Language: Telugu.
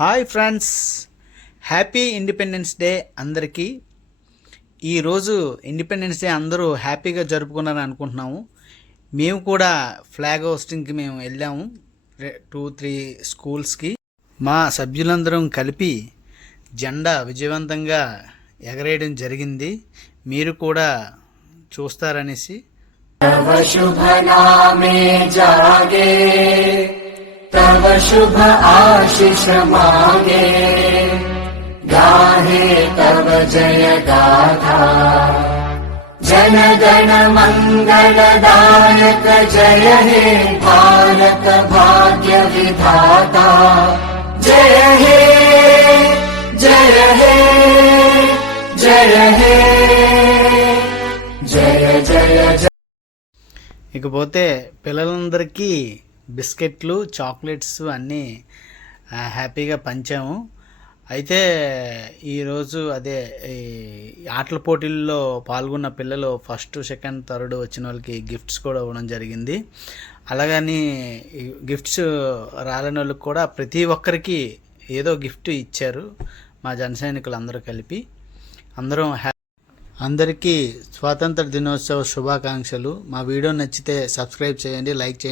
Hi friends, happy independence day అందరికీ. ఈరోజు ఇండిపెండెన్స్ డే అందరూ హ్యాపీగా జరుపుకున్నారని అనుకుంటున్నాము. మేము కూడా ఫ్లాగ్ హోస్టింగ్కి మేము వెళ్ళాము 2-3 స్కూల్స్కి. మా సభ్యులందరం కలిపి జెండా విజయవంతంగా ఎగరేయడం జరిగింది. మీరు కూడా చూస్తారనేసి. तव शुभ नामे जागे, तव शुभ आशीष मागे, गाहे तव जय गाथा, जन गण मंगलदायक जय हे भारत भाग्य विधाता, जय हे जय हे जय हे जय जय जय. ఇకపోతే పిల్లలందరికీ బిస్కెట్లు, చాక్లెట్స్ అన్నీ హ్యాపీగా పంచాము. అయితే ఈరోజు ఈ ఆటల పోటీల్లో పాల్గొన్న పిల్లలు 1st, 2nd, 3rd వచ్చిన వాళ్ళకి గిఫ్ట్స్ కూడా ఇవ్వడం జరిగింది. అలాగని గిఫ్ట్స్ రాలేని వాళ్ళకి కూడా ప్రతి ఒక్కరికి ఏదో గిఫ్ట్ ఇచ్చారు మా జన సైనికులు అందరూ కలిపి. అందరికీ స్వాతంత్ర దినోత్సవ శుభాకాంక్షలు. మా వీడియో నచ్చితే సబ్స్క్రైబ్ చేయండి, లైక్ చేయండి.